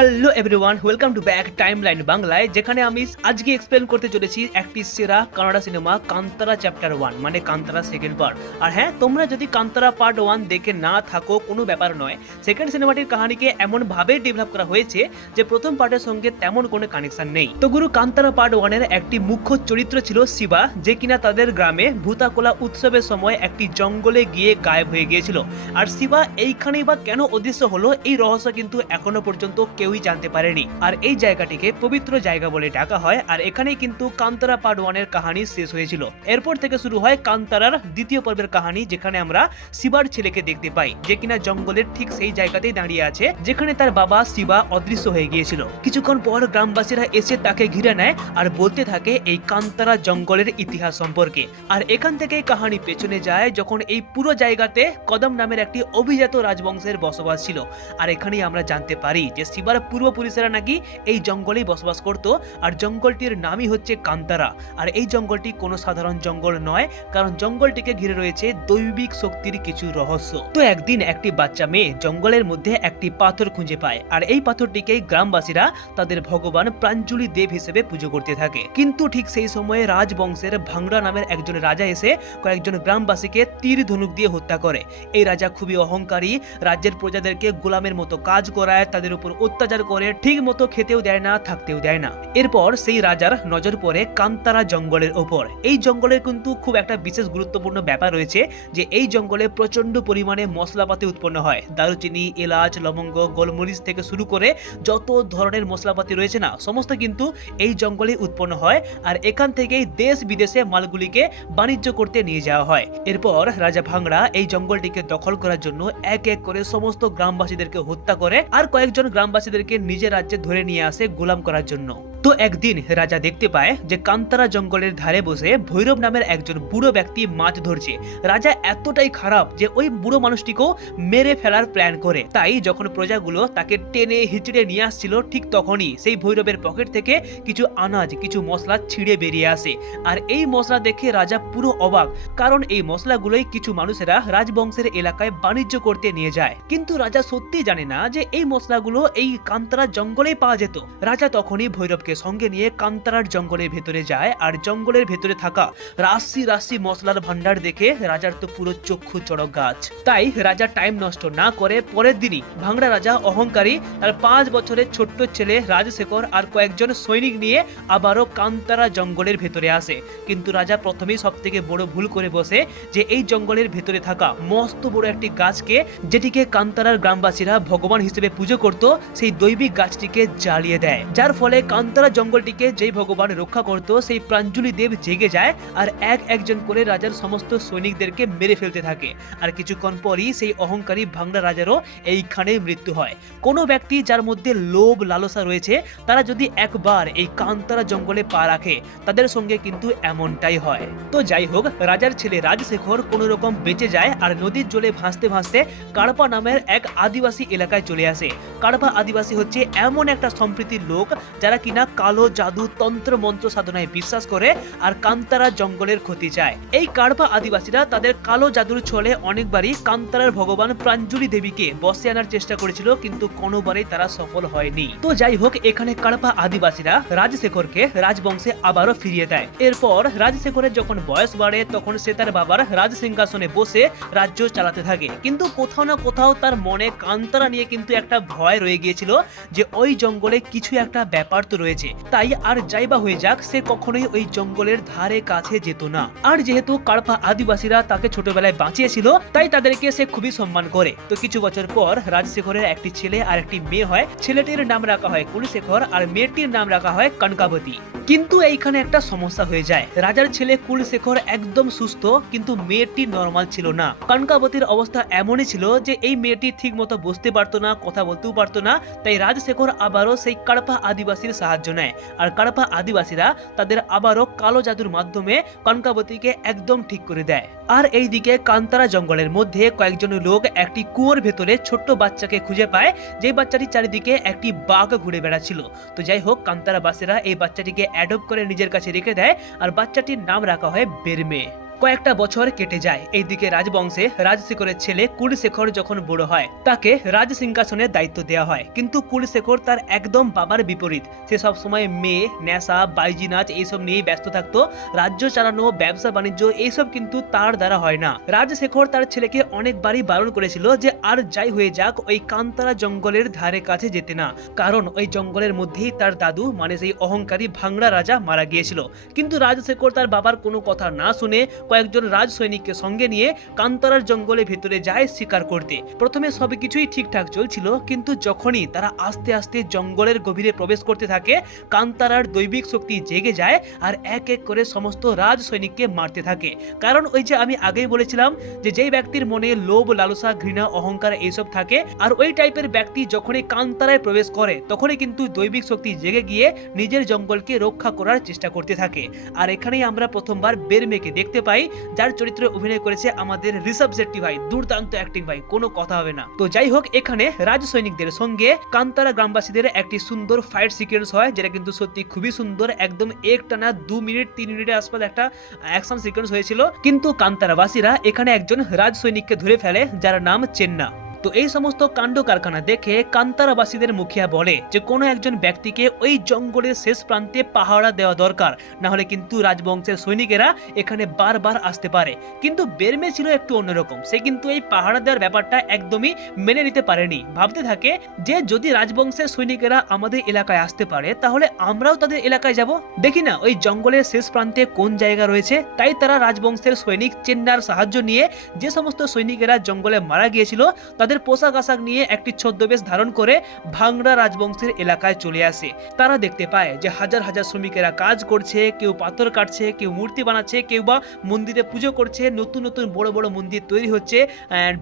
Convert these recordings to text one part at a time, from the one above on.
Hello everyone, welcome to back timeline বাংলায়, যেখানে আমি আজকে এক্সপ্লেন করতে চলেছি একটি সেরা কানাডা সিনেমা কান্তারা চ্যাপ্টার 1 মানে কান্তারা সেকেন্ড পার্ট। আর হ্যাঁ, তোমরা যদি কান্তারা পার্ট 1 দেখে না থাকো কোনো ব্যাপার নয়। সেকেন্ড সিনেমাটির কাহিনীকে এমন ভাবে ডেভেলপ করা হয়েছে যে প্রথম পার্টের সঙ্গে তেমন কোনো কানেকশন নেই। তো গুরু, কান্তারা পার্ট 1 এর একটি মুখ্য চরিত্র ছিল শিবা, যে কিনা তাদের গ্রামে ভূতাকোলা উৎসবের সময় একটি জঙ্গলে গিয়ে গায়েব হয়ে গিয়েছিল। আর শিবা এইখানেই বা কেন অদৃশ্য হলো, এই রহস্য কিন্তু এখনো পর্যন্ত কেউই জানতে পারেনি। আর এই জায়গাটিকে পবিত্র জায়গা বলে ডাকা হয়। আর এখানেই কিন্তু কান্তারা পার্ট 1 এর কাহিনী শেষ হয়েছিল। এরপর থেকে শুরু হয় কান্তারার দ্বিতীয় পর্বের কাহিনী, যেখানে আমরা শিবার ছেলেকে দেখতে পাই, যে কিনা জঙ্গলের ঠিক সেই জায়গাতেই দাঁড়িয়ে আছে যেখানে তার বাবা শিবা অদৃশ্য হয়ে গিয়েছিল। কিছুক্ষণ পর গ্রামবাসীরা এসে তাকে ঘিরে নেয় আর বলতে থাকে এই কান্তারা জঙ্গলের ইতিহাস সম্পর্কে। আর এখান থেকেই কাহিনী পেছনে যায়, যখন এই পুরো জায়গাতে কদম নামের একটি অভিজাত রাজবংশের বসবাস ছিল। আর এখানেই আমরা জানতে পারি যে শিবার পূর্বপুরুষেরা নাকি এই জঙ্গলেই বসবাস করত। আর জঙ্গলটির নামই হচ্ছে কান্তারা। আর এই জঙ্গলটি কোনো সাধারণ জঙ্গল নয়, কারণ জঙ্গলটিকে ঘিরে রয়েছে দৈবিক শক্তির কিছু রহস্য। তো একদিন একটি বাচ্চা মেয়ে জঙ্গলের মধ্যে একটি পাথর খুঁজে পায়, আর এই পাথরটিকেই গ্রামবাসীরা তাদের ভগবান প্রাঞ্জলি দেব হিসেবে পুজো করতে থাকে। কিন্তু ঠিক সেই সময়ে রাজবংশের ভাংড়া নামের একজন রাজা এসে কয়েকজন গ্রামবাসীকে তীর ধনুক দিয়ে হত্যা করে। এই রাজা খুবই অহংকারী, রাজ্যের প্রজাদেরকে গোলামের মতো কাজ করায়, তাদের উপর অত্যাচার করে, ঠিক মতো খেতেও দেয় না, থাকতেও দেয় না। এরপর সেই রাজার নজর পড়ে কান্তারা জঙ্গলের ওপর। এই জঙ্গলের কিন্তু খুব একটা বিশেষ গুরুত্বপূর্ণ ব্যাপার রয়েছে, যে এই জঙ্গলে প্রচন্ড পরিমাণে মশলাপাতি উৎপন্ন হয়। দারুচিনি, এলাচ, লবঙ্গ, গোলমরিচ থেকে শুরু করে যত ধরনের মশলাপাতি রয়েছে না, সমস্ত কিন্তু এই জঙ্গলে উৎপন্ন হয়। আর এখান থেকেই দেশ বিদেশে মালগুলিকে বাণিজ্য করতে নিয়ে যাওয়া হয়। এরপর রাজা ভাংড়া এই জঙ্গলটিকে দখল করার জন্য এক এক করে সমস্ত গ্রামবাসীদেরকে হত্যা করে, আর কয়েকজন গ্রামবাসীদেরকে নিজের রাজ্যে ধরে নিয়ে আসে গোলাম করার জন্য। তো একদিন রাজা দেখতে পায় যে কান্তারা জঙ্গলের ধারে বসে ভৈরব নামের একজন বুড়ো ব্যক্তি মাছ ধরছে। রাজা এতটাই খারাপ যে ওই বুড়ো মানুষটিকেও মেরে ফেলার প্ল্যান করে। তাই যখন প্রজাগুলো তাকে টেনে হিচড়ে নিয়ে আসছিল, ঠিক তখনই সেই ভৈরবের পকেট থেকে কিছু আনাজ, কিছু মশলা ছিঁড়ে বেরিয়ে আসে। আর এই মশলা দেখে রাজা পুরো অবাক, কারণ এই মশলাগুলোই কিছু মানুষেরা রাজবংশের এলাকায় বাণিজ্য করতে নিয়ে যায়। কিন্তু রাজা সত্যি জানে না যে এই মশলাগুলো এই কান্তারা জঙ্গলেই পাওয়া যেত। রাজা তখনই ভৈরবকে সঙ্গে নিয়ে কান্তারার জঙ্গলের ভেতরে যায়। আর জঙ্গলের ভেতরে থাকা রাশি রাশি মশলার ভান্ডার দেখে রাজার তো পুরো চক্ষু চড়ক গাছ। তাই রাজা টাইম নষ্ট না করে পরের দিনই ভাংড়া রাজা অহংকারী তার 5 বছরের ছোট্ট ছেলে রাজশেখর আর কয়েকজন সৈনিক নিয়ে আবারও কান্তারা জঙ্গলের ভেতরে আসে। কিন্তু রাজা প্রথমেই সব থেকে বড় ভুল করে বসে, যে এই জঙ্গলের ভেতরে থাকা মস্ত বড় একটি গাছকে, যেটিকে কান্তারার গ্রামবাসীরা ভগবান হিসেবে পুজো করত, সেই দৈবিক গাছটিকে জ্বালিয়ে দেয়। যার ফলে কান্তারা জঙ্গলটিকে যেই ভগবান রক্ষা করত, সেই প্রাঞ্জলি দেব জেগে যায় আর একজন করে রাজার সমস্ত সৈনিকদেরকে মেরে ফেলতে থাকে। আর কিছুক্ষণ পরই সেই অহংকারী ভাংড়া রাজারও এইখানে মৃত্যু হয়। কোনো ব্যক্তি যার মধ্যে লোভ লালসা রয়েছে, তারা যদি একবার এই কান্তারা জঙ্গলে পা রাখে, তাদের সঙ্গে কিন্তু এমনটাই হয়। তো যাই হোক, রাজার ছেলে রাজশেখর কোনো রকম বেঁচে যায় আর নদীর জলে ভাসতে ভাসতে কাড়পা নামের এক আদিবাসী এলাকায় চলে আসে। কাড়পা আদিবাসী হচ্ছে এমন একটা সম্প্রীতির লোক যারা কিনা কালো জাদু, তন্ত্র মন্ত্র সাধনায় বিশ্বাস করে আর কান্তারা জঙ্গলের ক্ষতি চায়। এই কাড়পা আদিবাসীরা তাদের কালো জাদুর ছলে অনেকবারই কান্তারার ভগবান প্রাঞ্জলি দেবীকে বশে আনার চেষ্টা করেছিল, কিন্তু কোনোবারই তারা সফল হয়নি। তো যাই হোক, এখানে কাড়পা আদিবাসীরা রাজশেখরকে রাজবংশে আবারও ফিরিয়ে দেয়। এরপর রাজশেখরের যখন বয়স বাড়ে, তখন সে তার বাবার রাজ সিংহাসনে বসে রাজ্য চালাতে থাকে। কিন্তু কোথাও না কোথাও তার মনে কান্তারা নিয়ে কিন্তু একটা ভয় রয়ে গিয়েছিল, যে ওই জঙ্গলে কিছু একটা ব্যাপার তো রয়েছে। তাই আর যাইবা হয়ে যাক, সে কখনোই ওই জঙ্গলের ধারে কাছে যেত না। আর যেহেতু কাড়পা আদিবাসীরা তাকে ছোটবেলায় বাঁচিয়েছিল, তাই তাদেরকে সে খুবই সম্মান করে। তো কিছু বছর পর রাজশেখরের একটি ছেলে আর একটি মেয়ে হয়। ছেলেটির নাম রাখা হয় কুলশেখর আর মেয়েটির নাম রাখা হয় কনকাবতী। কিন্তু এইখানে একটা সমস্যা হয়ে যায়। রাজার ছেলে কুলশেখর একদম সুস্থ, কিন্তু মেয়েটি নরমাল ছিল না। কনকাবতীর অবস্থা এমনই ছিল যে এই মেয়েটি ঠিক মতো বুঝতে পারতো না, কথা বলতেও পারতো না। তাই রাজশেখর আবারও সেই কাড়পা আদিবাসীর সাহায্য নেয়। আর কাড়পা আদিবাসীরা তাদের আবারও কালো জাদুর মাধ্যমে কনকাবতীকে একদম ঠিক করে দেয়। আর এইদিকে কান্তারা জঙ্গলের মধ্যে কয়েকজন লোক একটি কুয়োর ভেতরে ছোট্ট বাচ্চাকে খুঁজে পায়, যে বাচ্চাটির চারিদিকে একটি বাঘ ঘুরে বেড়াচ্ছিল। তো যাই হোক, কান্তারা বাসীরা এই বাচ্চাটিকে অ্যাডপ্ট করে নিজের কাছে রেখে দেয় আর বাচ্চাটির নাম রাখা হয় বেরমে। কয়েকটা বছর কেটে যায়। এইদিকে রাজবংশে রাজশেখরের ছেলে কুলশেখর যখন বড় হয় তাকে রাজ সিংহাসনের দায়িত্ব দেওয়া হয়, কিন্তু কুলশেখর তার একদম বাবার বিপরীত। সে সবসময় মেয়ে, নেশা, বাইজি নাচ এইসব নিয়েই ব্যস্ত থাকতো। রাজ্য চালানো, ব্যবসা বাণিজ্য এইসব কিন্তু তার দ্বারা হয় না। রাজশেখর তার ছেলেকে অনেকবারই বারণ করেছিল যে আর যাই হয়ে যাক ওই কান্তারা জঙ্গলের ধারে কাছে যেতে না, কারণ ওই জঙ্গলের মধ্যেই তার দাদু মানে সেই অহংকারী ভাংড়া রাজা মারা গিয়েছিল। কিন্তু রাজশেখর তার বাবার কোনো কথা না শুনে কয়েকজন রাজ সৈনিককে সঙ্গে নিয়ে কান্তারার জঙ্গলের ভেতরে যায় শিকার করতে। প্রথমে সবকিছুই ঠিকঠাক চলছিল, কিন্তু যখনই তারা আস্তে আস্তে জঙ্গলের গভীরে প্রবেশ করতে থাকে কান্তারার দৈবিক শক্তি জেগে যায় আর এক এক করে সমস্ত রাজ সৈনিককে মারতে থাকে। কারণ ওই যে আমি আগেই বলেছিলাম যে যেই ব্যক্তির মনে লোভ, লালসা, ঘৃণা, অহংকার এইসব থাকে আর ওই টাইপের ব্যক্তি যখনই কান্তারায় প্রবেশ করে তখনই কিন্তু দৈবিক শক্তি জেগে গিয়ে নিজের জঙ্গলকে রক্ষা করার চেষ্টা করতে থাকে। আর এখানেই আমরা প্রথমবার বেরমেকে দেখতে পাই, যার চরিত্রে অভিনয় করেছে আমাদের ঋষভ শেট্টি ভাই। দুর্দান্ত অ্যাক্টিং ভাই, কোনো কথা হবে না। তো যাই হোক, এখানে রাজ সৈনিকদের সঙ্গে কান্তারা গ্রামবাসীদের একটি সুন্দর ফাইট সিকোয়েন্স হয়, যেটা কিন্তু সত্যি খুবই সুন্দর। একদম একটানা 2 মিনিট 3 মিনিটের আশপাশ একটা অ্যাকশন সিকোয়েন্স হয়েছিল। কিন্তু কান্তারাবাসীরা এখানে একজন রাজ সৈনিককে ধরে ফেলে যার নাম চেন্না। তো এই সমস্ত কাণ্ড কারখানা দেখে কান্তারাবাসীদের মুখিয়া বলে যে কোনো একজন ব্যক্তিকে ওই জঙ্গলের শেষ প্রান্তে পাহারা দেওয়া দরকার, না হলে কিন্তু রাজবংশের সৈনিকেরা এখানে বারবার আসতে পারে। কিন্তু বেরমে ছিল একটু অন্যরকম। সে কিন্তু এই পাহারা দেওয়ার ব্যাপারটা একদমই মেনে নিতে পারেনি। ভাবতে থাকে যে যদি রাজবংশের সৈনিকেরা আমাদের এলাকায় আসতে পারে তাহলে আমরাও তাদের এলাকায় যাব, দেখি না ওই জঙ্গলের শেষ প্রান্তে কোন জায়গা রয়েছে। তাই তারা রাজবংশের সৈনিক চেন্নার সাহায্য নিয়ে যে সমস্ত সৈনিকেরা জঙ্গলে মারা গিয়েছিল তাদের পোশাক আশাক নিয়ে একটি ছদ্মবেশ ধারণ করে ভাংড়া রাজবংশের এলাকায় চলে আসে। তারা দেখতে পায় যে হাজার হাজার শ্রমিকেরা কাজ করছে, কেউ পাথর কাটছে, কেউ মূর্তি বানাচ্ছে, কেউ বা মন্দিরে পুজো করছে, নতুন নতুন বড় বড় মন্দির তৈরি হচ্ছে,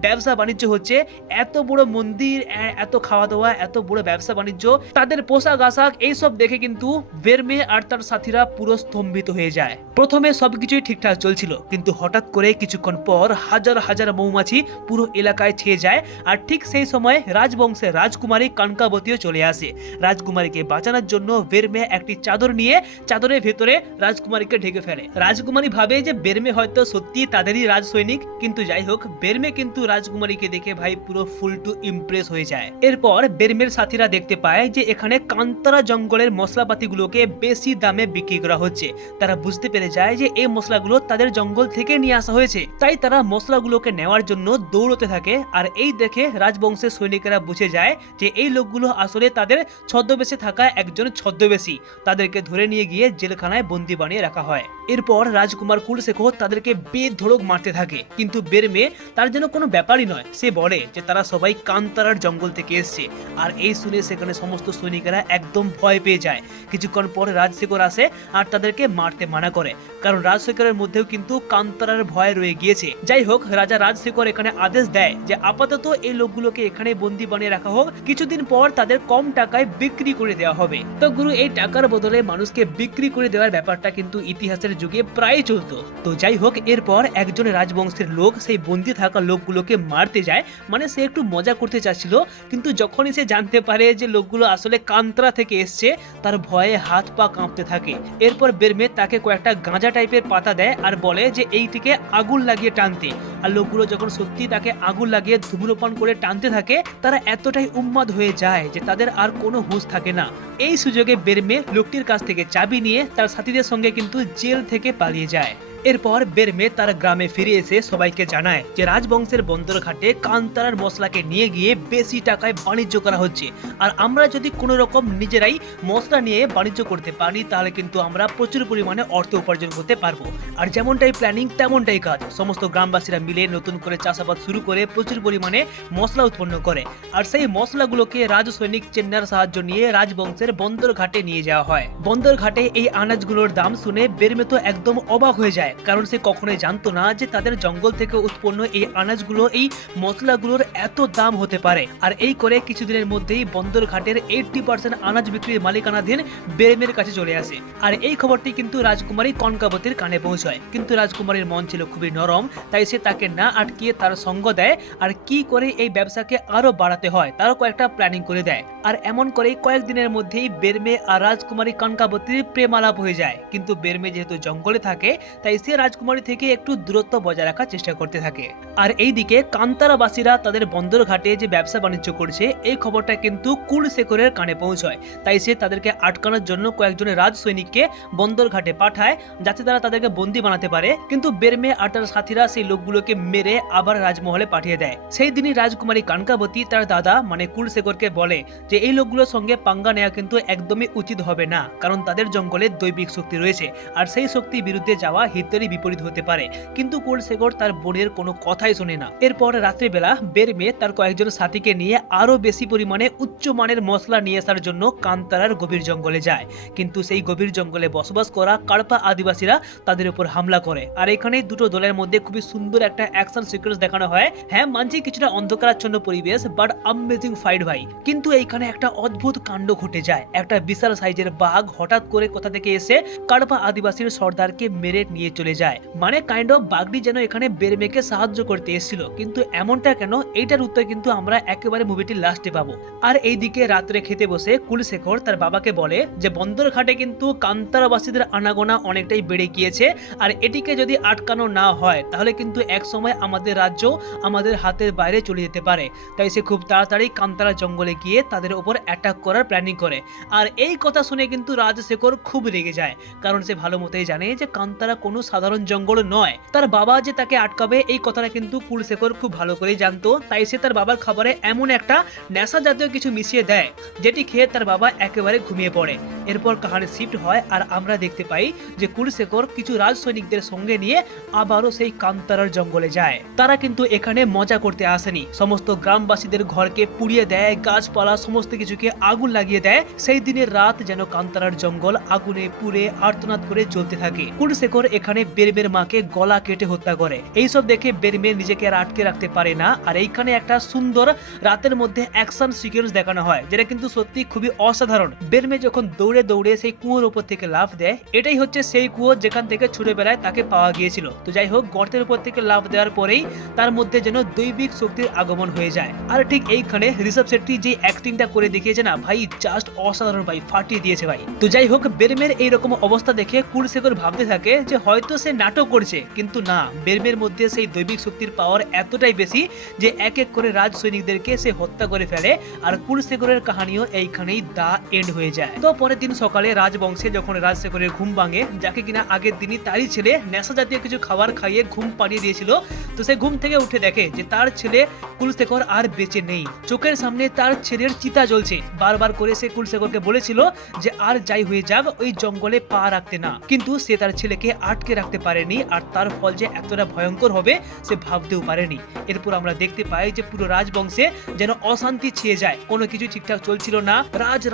ব্যবসা বাণিজ্য হচ্ছে। এত বড় মন্দির, এত খাওয়া দাওয়া, এত বড় ব্যবসা বাণিজ্য, তাদের পোশাক আশাক এইসব দেখে কিন্তু বেরমে আর তার সাথীরা পুরো স্তম্ভিত হয়ে যায়। প্রথমে সবকিছুই ঠিকঠাক চলছিল, কিন্তু হঠাৎ করে কিছুক্ষণ পর হাজার হাজার মৌমাছি পুরো এলাকায় ছেয়ে যায়। আর ঠিক সেই সময় রাজবংশের রাজকুমারী কনকাবতীও চলে আসে। রাজকুমারীকে বাঁচানোর জন্য বেরমে একটি চাদর নিয়ে চাদরের ভেতরে রাজকুমারীকে ঢেকে ফেলে। রাজকুমারী ভাবে যে বেরমে হয়তো সত্যি তাদেরই রাজ সৈনিক, কিন্তু যাই হোক বেরমে কিন্তু রাজকুমারীকে দেখে ভাই পুরো ফুল টু ইমপ্রেস হয়ে যায়। এরপর বেরমের সাথীরা দেখতে পায় যে এখানে কান্তারা জঙ্গলের মশলাপাতিগুলোকে বেশি দামে বিক্রি করা হচ্ছে। তারা বুঝতে পেরে যায় যে এই মশলাগুলো তাদের জঙ্গল থেকে নিয়ে আসা হয়েছে, তাই তারা মশলাগুলোকে নেওয়ার জন্য দৌড়তে থাকে। আর এই দেখে রাজবংশের সৈনিকেরা বুঝে যায় যে এই লোকগুলো আসলে তাদের ছদ্মবেশে থাকা একজন ছদ্মবেশী। তাদেরকে ধরে নিয়ে গিয়ে জেলখানায় বন্দি বানিয়ে রাখা হয়। এরপর রাজকুমার কুলশেখর তাদেরকে বেধড়ক মারতে থাকে, কিন্তু বেরমে তার যেন কোনো ব্যাপারই নয়। সে বলে যে তারা সবাই কান্তারার জঙ্গল থেকে এসছে। আর এই শুনে সেখানে সমস্ত সৈনিকেরা একদম ভয় পেয়ে যায়। কিছুক্ষণ পর রাজশেখর আসে আর তাদেরকে মারতে মানা করে, কারণ রাজশেখরের মধ্যেও কিন্তু কান্তারার ভয় রয়ে গিয়েছে। যাই হোক, রাজা রাজশেখর এখানে আদেশ দেয় যে আপাতত এই লোকগুলোকে এখানে বন্দি বানিয়ে রাখা হোক, কিছুদিন পর তাদের কম টাকায় বিক্রি করে দেওয়া হবে। তো গুরু, এই টাকার বদলে মানুষকে বিক্রি করে দেওয়ার ব্যাপারটা কিন্তু ইতিহাসের যুগে প্রায় চলতো। তো যাই হোক, এরপর একজন রাজবংশের লোক সেই বন্দি থাকা লোকগুলোকে মারতে যায়। মানে সে একটু মজা করতে চাচ্ছিল, কিন্তু যখনই সে জানতে পারে যে লোকগুলো আসলে কান্তারা থেকে এসছে তার ভয়ে হাত পা কাঁপতে থাকে। এরপর বেরমে তাকে কয়েকটা গাঁজা টাইপের পাতা দেয় আর বলে যে এইটিকে আগুন লাগিয়ে টানতে। আর লোকগুলো যখন সত্যি তাকে আগুন লাগিয়ে ধূম্রপান করে টানতে থাকে তারা এতটাই উন্মাদ হয়ে যায় যে তাদের আর কোনো হুঁশ থাকে না। এই সুযোগে বেরমে লোকটির কাছ থেকে চাবি নিয়ে তার সাথীদের সঙ্গে কিন্তু জেল থেকে পালিয়ে যায়। এরপর বেরমে তার গ্রামে ফিরে এসে সবাইকে জানায় যে রাজবংশের বন্দরঘাটে কান্তারার মশলাকে নিয়ে গিয়ে বেশি টাকায় বাণিজ্য করা হচ্ছে। আর আমরা যদি কোনো রকম নিজেরাই মশলা নিয়ে বাণিজ্য করতে পারি তাহলে কিন্তু আমরা প্রচুর পরিমাণে অর্থ উপার্জন করতে পারবো। আর যেমনটাই প্ল্যানিং তেমনটাই কাজ। সমস্ত গ্রামবাসীরা মিলে নতুন করে চাষাবাদ শুরু করে প্রচুর পরিমাণে মশলা উৎপন্ন করে। আর সেই মশলাগুলোকে রাজ সৈনিক চেন্নার সাহায্য নিয়ে রাজবংশের বন্দরঘাটে নিয়ে যাওয়া হয়। বন্দরঘাটে এই আনাজগুলোর দাম শুনে বেরমে তো একদম অবাক হয়ে যায়, কারণ সে কখনোই জানতো না যে তাদের জঙ্গল থেকে উৎপন্ন এই আনাজগুলো, এই মশলাগুলোর এত দাম হতে পারে। আর এই করে কিছুদিনের মধ্যেই বন্দরঘাটের 80% আনাজ বিক্রির মালিকানাধীন বেরমের কাছে চলে আসে। আর এই খবরটি কিন্তু রাজকুমারী কনকাবতীর কানে পৌঁছায়, কিন্তু রাজকুমারীর মন ছিল খুবই নরম, তাই সে তাকে না আটকিয়ে তার সঙ্গ দেয় আর কি করে এই ব্যবসাকে আরো বাড়াতে হয় তারও কয়েকটা প্ল্যানিং করে দেয়। আর এমন করেই কয়েকদিনের মধ্যেই বেরমে আর রাজকুমারী কনকাবতীর প্রেম আলাপ হয়ে যায়। কিন্তু বেরমে যেহেতু জঙ্গলে থাকে তাই সে রাজকুমারী থেকে একটু দূরত্ব বজায় রাখার চেষ্টা করতে থাকে। আর এইদিকে কান্তারাবাসীরা তাদের বন্দর ঘাটে যে ব্যবসা বাণিজ্য করছে এই খবরটা কিন্তু কুলশেখরের কানে পৌঁছয়। তাই সে তাদেরকে আটকানোর জন্য কয়েকজন রাজ সৈনিককে বন্দর ঘাটে পাঠায় যাতে তারা তাদেরকে বন্দী বানাতে পারে। কিন্তু বেরমে আর তার সাথীরা সেই লোকগুলোকে মেরে আবার রাজমহলে পাঠিয়ে দেয়। সেই দিনই রাজকুমারী কানকাবতী তার দাদা মানে কুলশেখরকে বলে যে এই লোকগুলোর সঙ্গে পাঙ্গা নেওয়া কিন্তু একদমই উচিত হবে না, কারণ তাদের জঙ্গলে দৈবিক শক্তি রয়েছে আর সেই শক্তির বিরুদ্ধে যাওয়া হিতেরই বিপরীত হতে পারে। কিন্তু কুলশেখর তার বোনের কোনো কথাই শোনে না। এরপর রাত্রিবেলা বেরমে তার কয়েকজন সাথীকে নিয়ে আরো বেশি পরিমাণে উচ্চমানের মশলা নিয়ে আসার জন্য কান্তারার গভীর জঙ্গলে যায়। কিন্তু সেই গভীর জঙ্গলে বসবাস করা কাড়পা আদিবাসীরা তাদের উপর হামলা করে। আর এখানে দুটো দলের মধ্যে খুবই সুন্দর একটা অ্যাকশন সিকোয়েন্স দেখানো হয়। হ্যাঁ মানছি কিছুটা অন্ধকারাচ্ছন্ন পরিবেশ, বাট অ্যামেজিং ফাইট ভাই। কিন্তু এইখানে একটা অদ্ভুত কাণ্ড ঘটে যায়। একটা বিশাল সাইজের বাঘ হঠাৎ করে কোথা থেকে এসে কাড়পা আদিবাসীর সর্দারকে মেরে নিয়ে চলে যায়। মানে কাইন্ড অফ বাঘটি যেন এখানে বেরমেকে সাহায্য করতে এসেছিল, কিন্তু এমনটা কেন এইটার উত্তর কিন্তু আমরা একেবারে মুভিটির লাস্টে পাবো। আর এইদিকে রাত্রে খেতে বসে কুলশেখর তার বাবাকে বলে যে বন্দর ঘাটে কিন্তু কান্তারাবাসীদের আনাগোনা অনেকটাই বেড়ে গিয়েছে, আর এটিকে যদি আটকানো না হয় তাহলে কিন্তু এক সময় আমাদের রাজ্য আমাদের হাতের বাইরে চলে যেতে পারে। তাই সে খুব তাড়াতাড়ি কান্তারা জঙ্গলে গিয়ে তাদের উপর অ্যাটাক করার প্ল্যানিং করে। আর এই কথা শুনে কিন্তু রাজশেখর খুব রেগে যায়, কারণ সে ভালো মতোই জানে যে কান্তারা কোনো সাধারণ জঙ্গল নয়। তার বাবা যে তাকে আটকাবে এই কথাটা কিন্তু কুলশেখর খুব ভালো করেই জানতো। তাই সে তার বাবার খাবারে এমন একটা নেশা জাতীয় কিছু মিশিয়ে দেয় যেটি খেয়ে তার বাবা একেবারে ঘুমিয়ে পড়ে। এরপর কাহানি শিফট হয় আর আমরা দেখতে পাই যে কুলশেখর কিছু রাজ সৈনিকদের সঙ্গে নিয়ে আবারও সেই কান্তারার জঙ্গলে যায়। তারা কিন্তু এখানে মজা করতে আসেনি, সমস্ত গ্রামবাসীদের ঘরকে পুড়িয়ে দেয়, গাছপালা সমস্ত কিছুকে আগুন লাগিয়ে দেয়। সেই দিনের রাত যেন কান্তারার জঙ্গল আগুনে পুড়ে আর্তনাদ করে জ্বলতে থাকে। কুলশেখর এখানে বেরমের মাকে গলা কেটে হত্যা করে। এইসব দেখে বেরমে নিজেকে আর আটকে রাখতে পারে না। আর এইখানে একটা সুন্দর রাতের মধ্যে অ্যাকশন সিকোয়েন্স দেখানো হয় যেটা কিন্তু সত্যি খুবই অসাধারণ। বেরমে যখন দৌড়ে দৌড়ে সেই কুয়োর উপর থেকে লাফ দেয়, এটাই হচ্ছে সেই কুয়ো যেখান থেকে ছোটবেলায় তাকে পাওয়া গিয়েছিল। তো যাই হোক, গর্তের উপর থেকে লাফ দেওয়ার পরেই তার মধ্যে যেন দৈবিক শক্তির আগমন হয়ে যায়। আর ঠিক এইখানে ঋষভ শেট্টি যে অ্যাক্টিংটা করে দেখিয়েছে না ভাই, জাস্ট অসাধারণ ভাই, ফাটিয়ে দিয়েছে ভাই। তো যাই হোক, বেরমের এইরকম অবস্থা দেখে কুলশেখর ভাবতে থাকে যে হয়তো সে নাটক করছে, কিন্তু না, বেরমের মধ্যে সেই দৈবিক শক্তির পাওয়ার এতটাই বেশি যে এক এক করে রাজ সৈনিকদেরকে সে হত্যা করে ফেলে। আর কুলশেখরের কাহিনীও এইখানেই দা এন্ড হয়ে যায়। তো পরের দিন সকালে রাজবংশে যখন রাজশেখরের ঘুম ভাঙে, যাকে কিনা আগের দিনই তারই ছেলে নেশা জাতীয় কিছু খাবার খাইয়ে ঘুম পাড়িয়ে দিয়েছিল, তো সে ঘুম থেকে উঠে দেখে যে তার ছেলে কুলশেখর আর বেঁচে নেই। চোখের সামনে তার ছেলের চিতা জ্বলছে। বারবার করে সে কুলশেখরকে বলেছিল যে আর যাই হয়ে যাক ওই জঙ্গলে পা রাখতে না, কিন্তু সে তার ছেলেকে আটকে রাখতে পারেনি। আর তার ফল যে এতটা ভয়ঙ্কর হবে সে ভাবতেও পারেনি। এরপর আমরা দেখতে পাই যে পুরো রাজবংশে যেন অশান্তি ছেয়ে যায়, কোনো কিছু ঠিকঠাক চলছিল না।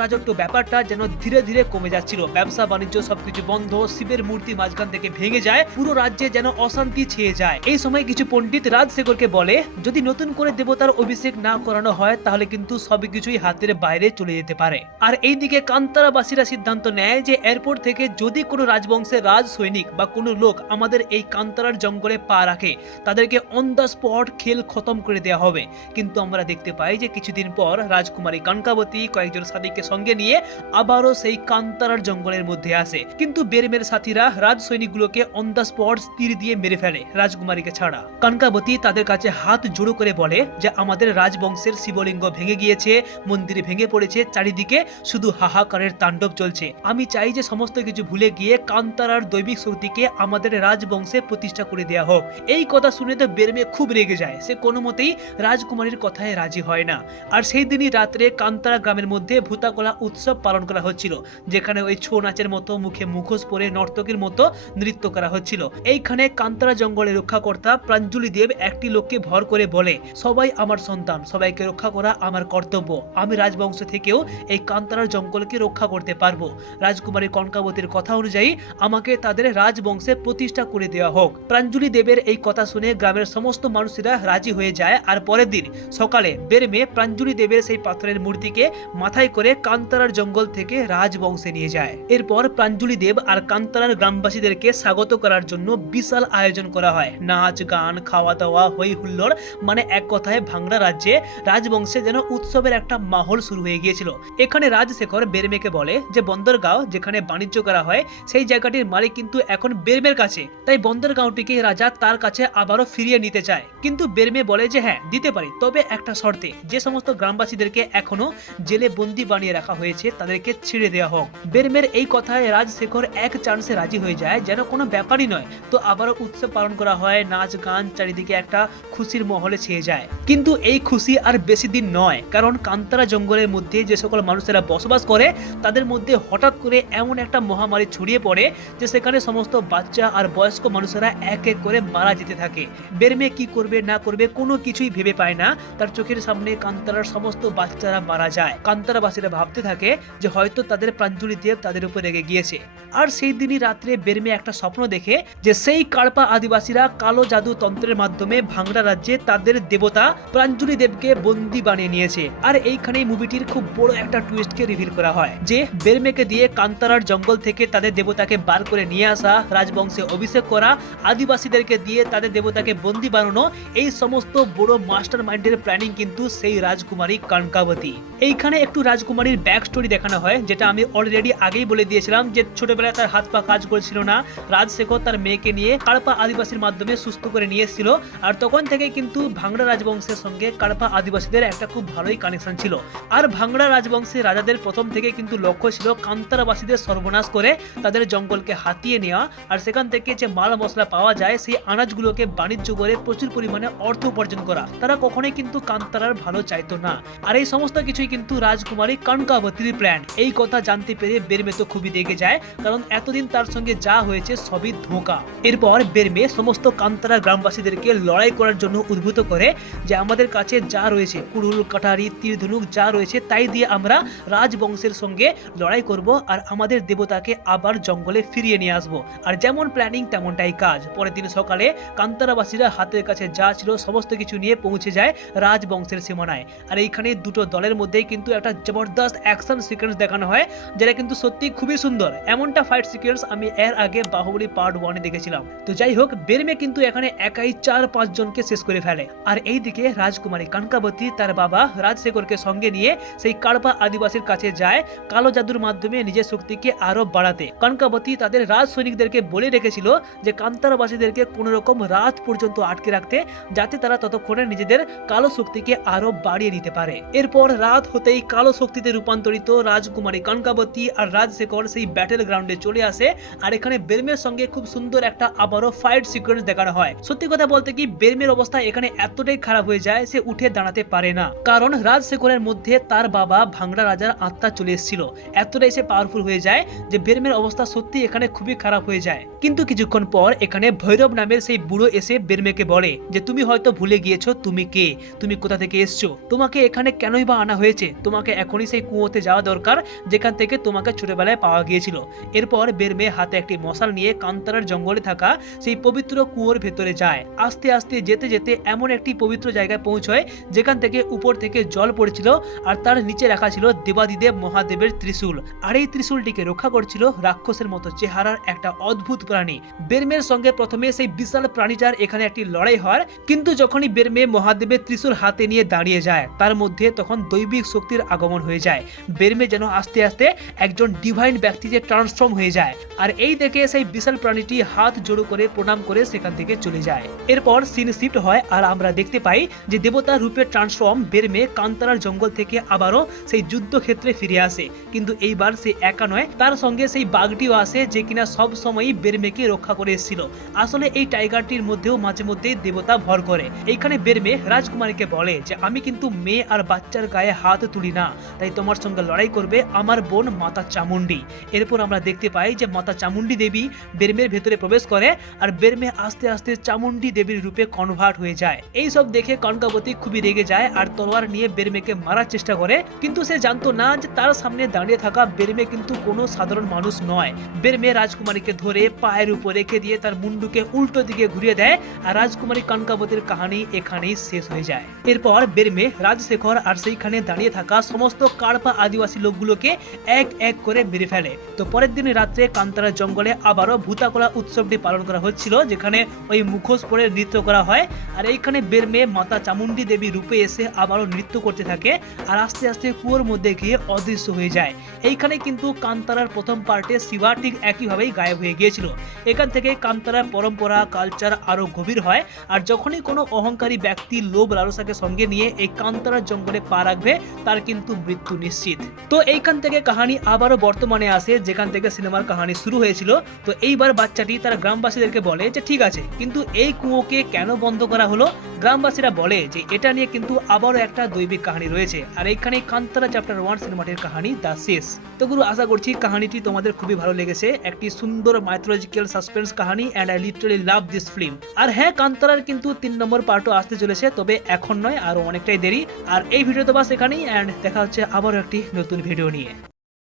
রাজত্ব ব্যাপারটা যেন ধীরে ধীরে কমে যাচ্ছিল, ব্যবসা বাণিজ্য সবকিছু বন্ধ, শিবের মূর্তি মাঝখান থেকে ভেঙে যায়, পুরো রাজ্যে যেন অশান্তি ছেয়ে যায়। এই সময় কিছু পণ্ডিত রাজশেখরকে বলে যদি নতুন করে দেবতার অভিষেক না করানো হয় তাহলে কিন্তু সবকিছুই হাতের বাইরে চলে যেতে পারে। আর এইদিকে কান্তারাবাসীরা সিদ্ধান্ত নেয় যে এরপর থেকে যদি কোনো রাজবংশের রাজ সৈনিক বা কোনো লোক আমাদের এই কান্তারার জঙ্গলে পা রাখে তাদেরকে অন দ্য স্পট খেল খতম করে দেওয়া হবে। কিন্তু আমরা দেখতে পাই যে কিছুদিন পর রাজকুমারী কানকাবতী কয়েকজন সাথীকে সঙ্গে নিয়ে আবারও সেই কান্তারার জঙ্গলের মধ্যে আসে। কিন্তু বেরমের সাথীরা রাজ সৈনিকগুলোকে অন দ্য স্পট তীর দিয়ে মেরে ফেলে, রাজকুমারীকে ছাড়া। কানকাবতী তাদের কাছে হাত জোড়ো করে বলে যে আমাদের রাজবংশের শিবলিঙ্গ ভেঙে গিয়েছে, মন্দির ভেঙে পড়েছে, চারিদিকে শুধু হাহাকারের তাণ্ডব চলছে। আমি চাই যে সমস্ত কিছু ভুলে গিয়ে কান্তারার দৈবিক শক্তিকে আমাদের রাজবংশে প্রতিষ্ঠা করে দেওয়া হোক। এই কথা শুনে তো বেরমে খুব রেগে যায়, সে কোনো মতেই রাজকুমারীর কথায় রাজি হয় না। আর সেই দিনই রাত্রে কান্তারা গ্রামের মধ্যে ভূতাকলা উৎসব পালন করা হচ্ছিল, যেখানে ওই ছৌ নাচের মতো মুখে মুখোশ পরে নর্তকীর মতো নৃত্য করা হচ্ছিল। এইখানে কান্তারা জঙ্গলের রক্ষাকর্তা প্রাঞ্জলি দেব একটি লোককে ভর করে বলে সবাই আমার সন্তান, সবাইকে রক্ষা করা আমার কর্তব্য, আমি রাজবংশ থেকেও এই কান্তারার জঙ্গলকে রক্ষা করতে পারবো। রাজকুমারী কনকাবতীর কথা অনুযায়ী আমাকে তাদের রাজবংশে প্রতিষ্ঠা করে দেওয়া হোক। প্রাঞ্জলি দেবের এই কথা শুনে গ্রামের সমস্ত মানুষেরা রাজি হয়ে যায়। আর পরের দিন সকালে বেরমে প্রাঞ্জলি দেবের সেই পাথরের মূর্তিকে মাথায় করে কান্তারার জঙ্গল থেকে রাজ রাজবংশে নিয়ে যায়। এরপর প্রাঞ্জলি দেব আর কান্তারার গ্রামবাসীদেরকে স্বাগত করার জন্য বিশাল আয়োজন করা হয়, নাচ গান খাওয়া দাওয়া হই হুল্লোড়, মানে এক কথায় ভাংড়া রাজ্যে রাজবংশে যেন উৎসবের একটা মাহল শুরু হয়ে গিয়েছিল। এখানে রাজশেখর বেরমেকে বলে যে বন্দরগাঁও যেখানে বাণিজ্য করা হয় সেই জায়গাটির মালিক কিন্তু এখন বেরমের কাছে, তাই বন্দরগাঁওটিকে রাজা তার কাছে আবারও ফিরিয়ে নিতে চায়। কিন্তু বেরমে বলে যে হ্যাঁ দিতে পারি, তবে একটা শর্তে, যে সমস্ত গ্রামবাসীদেরকে এখনো জেলে বন্দি বানিয়ে রাখা হয়েছে তাদেরকে ছেড়ে দেওয়া হোক। বেরমের এই কথায় রাজশেখর এক চান্সে রাজি হয়ে যায়, যেন কোনো ব্যাপারই নয়। তো আবারও উৎসব পালন করা হয়, নাচ গান, চারিদিকে একটা খুশির মহলে ছেয়ে যায়। কিন্তু এই খুশি আর বেশি দিন নয়, কারণ কান্তারা জঙ্গলের মধ্যে যে সকল মানুষেরা বসবাস করে তাদের মধ্যে হঠাৎ করে এমন একটা মহামারী ছড়িয়ে পড়ে যে সেখানে সমস্ত বাচ্চা আর বয়স্ক মানুষেরা এক এক করে মারা যেতে থাকে। বেরমে কি করবে না করবে কোনো কিছুই ভেবে পায় না। তার চোখের সামনে কান্তারার সমস্ত বাচ্চারা মারা যায়। কান্তারাবাসীরা ভাবতে থাকে যে হয়তো তাদের প্রাঞ্জলি দেব তাদের উপর রেগে গিয়েছে। আর সেই দিনই রাত্রে বেরমে একটা স্বপ্ন দেখে যে সেই কাড়পা আদিবাসীরা কালো জাদু তন্ত্রের মাধ্যমে ভাংড়া রাজ্যে তাদের দেবতা প্রাঞ্জলি দেবকে বন্দী বানিয়ে নিয়েছে। আর এইখানেই মুভিটির খুব বড় একটা টুইস্টকে রিভিল করা হয় যে বেরমেকে দিয়ে কান্তারার জঙ্গল থেকে তাদের দেবতাকে বার করে নিয়ে আসা, রাজবংশে অভিষেক করা, আদিবাসীদেরকে দিয়ে তাদের দেবতাকে বন্দী বানানো, এই সমস্ত বড় মাস্টার মাইন্ডের প্ল্যানিং কিন্তু সেই রাজকুমারী কনকাবতী। এইখানে একটু রাজকুমারীর ব্যাক স্টোরি দেখানো হয়, যেটা আমি অলরেডি আগেই বলে দিয়েছিলাম যে ছোটবেলায় তার হাত পা কাজ করছিল না, রাজশেখর তার মেয়েকে নিয়ে কাড়পা আদিবাসীর মাধ্যমে সুস্থ করে নিয়ে এসেছিল। আর তখন থেকে কিন্তু ভাংড়া রাজবংশের সঙ্গে কাড়পা আদিবাসীদের একটা খুব ভালোই কানেকশন ছিল। আর ভাংড়া রাজবংশের রাজাদের প্রথম থেকে কিন্তু লক্ষ্য ছিল কান্তারাবাসীদের সর্বনাশ করে তাদের জঙ্গলকে হাতিয়ে নেওয়া, আর সেখান থেকে যে মাল মশলা পাওয়া যায় সেই আনাজগুলোকে বাণিজ্য করে প্রচুর পরিমাণে অর্থ উপার্জন করা। তারা কখনোই কিন্তু কান্তারার ভালো চাইতো না। আর এই সমস্ত কিছুই কিন্তু রাজকুমারী কনকাবতীর প্ল্যান। এই কথা জানতে পেরে বেরমে তো খুবই রেগে যায়, কারণ এতদিন তার সঙ্গে যা হয়েছে সবই ধোঁকা। এরপর বেরমে সমস্ত কান্তারা গ্রামবাসীদেরকে লড়াই করার জন্য উদ্বুদ্ধ করে যে আমাদের কাছে যা রয়েছে, কুড়ুল কাটারি তীর ধনুক যা রয়েছে তাই দিয়ে আমরা রাজবংশের সঙ্গে লড়াই করব আর আমাদের দেবতাকে আবার জঙ্গলে ফিরিয়ে নিয়ে আসবো। আর যেমন প্ল্যানিং তেমনটাই কাজ। পরের দিন সকালে কান্তারাবাসীরা হাতের কাছে যা ছিল সমস্ত কিছু নিয়ে পৌঁছে যায় রাজবংশের সীমানায়। আর এইখানে দুটো দলের মধ্যেই কিন্তু একটা জবরদস্ত অ্যাকশন সিকোয়েন্স দেখানো হয়, যেটা কিন্তু সত্যি খুবই সুন্দর। এমনটা ফাইট সিকোয়েন্স আমি এর আগে বাহুবলী পার্ট 1 এ দেখেছিলাম। তো যাই হোক, বেরমে কিন্তু এখানে একাই 4-5 জনকে শেষ করে ফেলে। আর এইদিকে রাজকুমারী কনকাবতী তার বাবা রাজশেখরকে সঙ্গে নিয়ে সেই কাড়পা আদিবাসীর কাছে যায় কালো জাদুর মাধ্যমে নিজের শক্তিকে আরো বাড়াতে। কনকাবতী তাদের রাজ সৈনিকদেরকে বলে রেখেছিল যে কান্তারাবাসীদেরকে কোন রকম রাত পর্যন্ত আটকে রাখতে, যাতে তারা ততক্ষণে নিজেদের কালো শক্তিকে আরো বাড়িয়ে নিতে পারে। এরপর রাত হতেই কালো শক্তিতে রূপান্তরিত রাজকুমারী কনকাবতী আর রাজশেখর সেই ব্যাটেল গ্রাউন্ডে চলে আসে। আর এখানে বেরমের সঙ্গে খুব সুন্দর একটা আবারও ফাইট সিকোয়েন্স দেখানো হয়। সত্যি কথা বলতে কি, বেরমের অবস্থা এখানে এতটাই খারাপ হয়ে যায় সে উঠে দাঁড়াতে পারে না, কারণ রাজশেখরের মধ্যে তার বাবা ভাংড়া রাজার আত্মা চলে এসেছিল। এতটাই সে পাওয়ারফুল হয়ে যায় যে বেরমের অবস্থা সত্যি এখানে খুবই খারাপ হয়ে যায়। কিন্তু কিছুক্ষণ পর এখানে ভৈরব নামের সেই বুড়ো এসে বেরমেকে বলে যে তুমি হয়তো ভুলে গিয়েছো তুমি কে, তুমি কোথা থেকে এসছো, তোমাকে এখানে কেনই বা আনা হয়েছে, তোমাকে এখনই সেই কুয়োতে যাওয়া দরকার যেখান থেকে তোমাকে ছোটবেলায় পাওয়া গিয়েছিল। এরপর বেরমে হাতে একটি মশাল নিয়ে কান্তারার জঙ্গলে থাকা সেই পবিত্র কুয়োর ভেতরে যায়। আস্তে আস্তে যেতে যেতে এমন একটি পবিত্র জায়গায় পৌঁছয় যেখান থেকে উপর থেকে জল পড়ছিল, আর তার নিচে রাখা ছিল দেবাদিদেব মহাদেবের ত্রিশূল। আর এই ত্রিশূলটিকে রক্ষা করছিল রাক্ষসের মতো চেহারার একটা অদ্ভুত প্রাণী। বেরমের সঙ্গে প্রথমে সেই বিশাল প্রাণীটার এখানে একটি লড়াই হয়, কিন্তু যখনই বেরমে মহাদেবের ত্রিশূল হাতে নিয়ে দাঁড়িয়ে যায় তার মধ্যে তখন দৈবিক শক্তির আগমন হয়ে যায়। বেরমে যেন আস্তে আস্তে একজন ডিভাইন ব্যক্তিতে ট্রান্সফর্ম হয়ে যায়। আর এই দেখে সেই বিশাল প্রাণীটি হাত জোড়ো করে প্রণাম করে সেখান থেকে চলে যায়। এরপর সিন শিফট হয় আর আমরা দেখতে পাই যে দেবতার রূপে ট্রান্সফর্ম বেরমে কান্তারার জঙ্গল থেকে আবারও সেই যুদ্ধক্ষেত্রে ফিরে আসে। কিন্তু এইবার সে একা নয়, তার সঙ্গে সেই বাঘটিও আসে যে কিনা সব সময়ই বেরমেকে রক্ষা করে এসেছিল। আসলে এই টাইগারটির মধ্যেও মাঝে মধ্যে দেবতা ভর করে। এইখানে বেরমে রাজকুমারীকে বলে যে আমি কিন্তু মেয়ে আর বাচ্চার গায়ে হাত তুলি না, তাই তোমার সঙ্গে লড়াই করবে আমার বোন মাতা চামুন্ডি। এরপর আমরা দেখতে পাই যে মাতা চামুন্ডি দেবী বেরমের ভেতরে প্রবেশ করে আর বেরমে আস্তে আস্তে চামুন্ডি দেবীর রূপে কনভার্ট হয়ে যায়। এই সব দেখে কনকাবতী খুবই রেগে যায় আর তলোয়ার নিয়ে বেরমেকে মারার চেষ্টা করে, কিন্তু সে জানতো না যে তার সামনে দাঁড়িয়ে থাকা বেরমে কিন্তু কোনো সাধারণ মানুষ নয়। বেরমে রাজকুমারীকে ধরে পায়ের উপর রেখে দিয়ে তার মুন্ডুকে উল্টো দিকে ঘুরিয়ে দেয় আর রাজকুমারী কনকাবতীর কাহিনী এখানেই শেষ হয়ে যায়। এরপর বেরমে রাজশেখর আর সেইখানে দাঁড়িয়ে থাকা সমস্ত কাড়পা আদিবাসী লোকগুলোকে এক এক করে মেরে ফেলে। তো পরের দিন রাত্রে কান্তারা জঙ্গলে আবারও ভূতাকলা উৎসবটি পালন করা হচ্ছিল, যেখানে ওই মুখোশ পরে নৃত্য করা হয়। আর এইখানে বের মেয়ে মাতা চামুন্ডি দেবী রূপে এসে আবারও নৃত্য করতে থাকে আর আস্তে আস্তে কুয়োর মধ্যে গিয়ে অদৃশ্য হয়ে যায়। এইখানে কিন্তু কান্তারার প্রথম পার্টে শিবা ঠিক একইভাবেই গায়েব হয়ে গিয়েছিল। এখান থেকে কান্তারার পরম্পরা কালচার আরো গভীর হয়। আর যখনই কোনো অহংকারী ব্যক্তি লোভ লালসাকে সঙ্গে নিয়ে এই কান্তারার জঙ্গলে পা রাখবে, তার কিন্তু মৃত্যু নিশ্চিত। তো এইখান থেকে কাহিনী আবারও বর্তমানে আসে, যেখান থেকে সিনেমার কাহিনী শুরু হয়েছিল। তো এইবার বাচ্চাটি তার গ্রামবাসীদেরকে বলে যে ঠিক আছে, কিন্তু এই কুয়োকে কেন বন্ধ করা হলো? গ্রামবাসীরা বলে যে এটা নিয়ে কিন্তু আবারও একটা দৈবিক কাহিনী রয়েছে। আর এইখানে কান্তারা চ্যাপ্টার 1 সিনেমাটির কাহিনী দা শেষ। তো গুরু, আশা করছি কাহিনীটি তোমাদের খুবই ভালো লেগেছে। একটি সুন্দর মাইথোলজিক্যাল সাসপেন্স কাহিনী and I literally love this film. আর হ্যাঁ, কান্তারার কিন্তু 3 নম্বর পার্টও আসতে চলেছে, তবে এখন নয়, আরো অনেকটাই দেরি। আর এই ভিডিও তো বাস এখানেই, এন্ড দেখা হচ্ছে আবারও একটি নতুন ভিডিও নিয়ে।